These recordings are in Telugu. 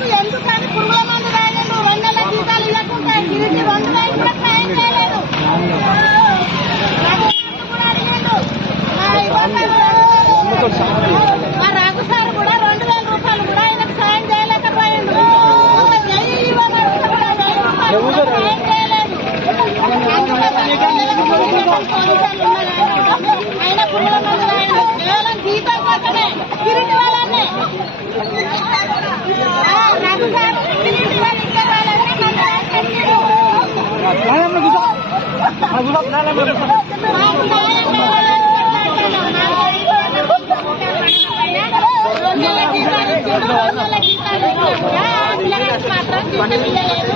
మాకు ఎందుకని పురుగుల మందు రాయండు 2 నెలల జీతాలు ఇవ్వకుండా తిరిగి 2,000 కూడా సాయం చేయలేదు. కూడా అడిగిండు మా రాఘు సార్ కూడా 2,000 రూపాయలు కూడా ఆయనకు సాయం చేయలేకపోయిండు. సాయం చేయలేదు. ఆయన పురుగుల మందు రాయండు కేవలం జీతం కోసమే తిరిగి వాళ్ళనే రాఘు సార్ తిరిగి వాళ్ళు ఇచ్చే వాళ్ళనే మాత్రం జీతం ఇవ్వలేదు.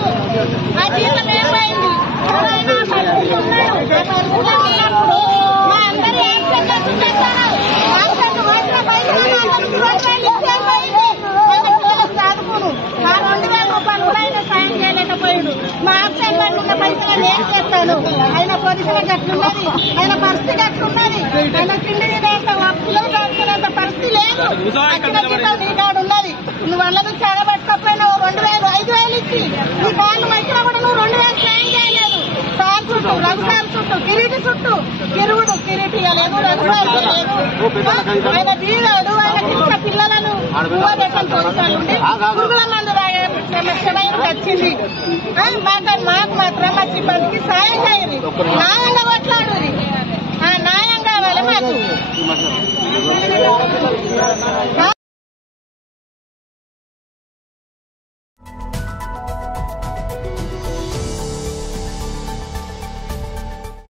ఆ జీతం ఏమైంది? ఎవరైనా పరిస్థితి ఉన్నాడు. ఉన్నప్పుడు మా అందరూ యాక్షన్ చేస్తున్నారు. యాక్షన్ వచ్చిన చదువుకును ఆ 2,000 రూపాయలు కూడా ఆయన సాయం చేయలేకపోయాడు. మా యాక్షన్ కార్డు ఉన్న పైసలు నేను చేస్తాను. ఆయన పొజిషన్ ఎట్లున్నది, ఆయన పరిస్థితి ఎట్లున్నది, ఆయన తిండి పిల్లలు దాచుకునేంత పరిస్థితి లేదు. నీకాడు ఉన్నది. నువ్వు అన్నది చాలబెట్టకపోయినావు 2,000 5,000 ఇచ్చి నీ కాళ్ళు మధ్యలో కూడా నువ్వు 2,000 సాయం చేయలేదు. సార్ చుట్టూ రఘుసార్ చుట్టూ కిరీటి చుట్టూ కిరీటి లేదు రఘుసార్ లేదు. ఆయన దీవాడు ఆయనకి ఇచ్చిన పిల్లలను పెట్టని పొజిషన్లు ఉండి పురుగుల మందు సమయం వచ్చింది. మాకు మాత్రం మా సిబ్బందికి సాయం చేయండి. నాయన కొట్లాడు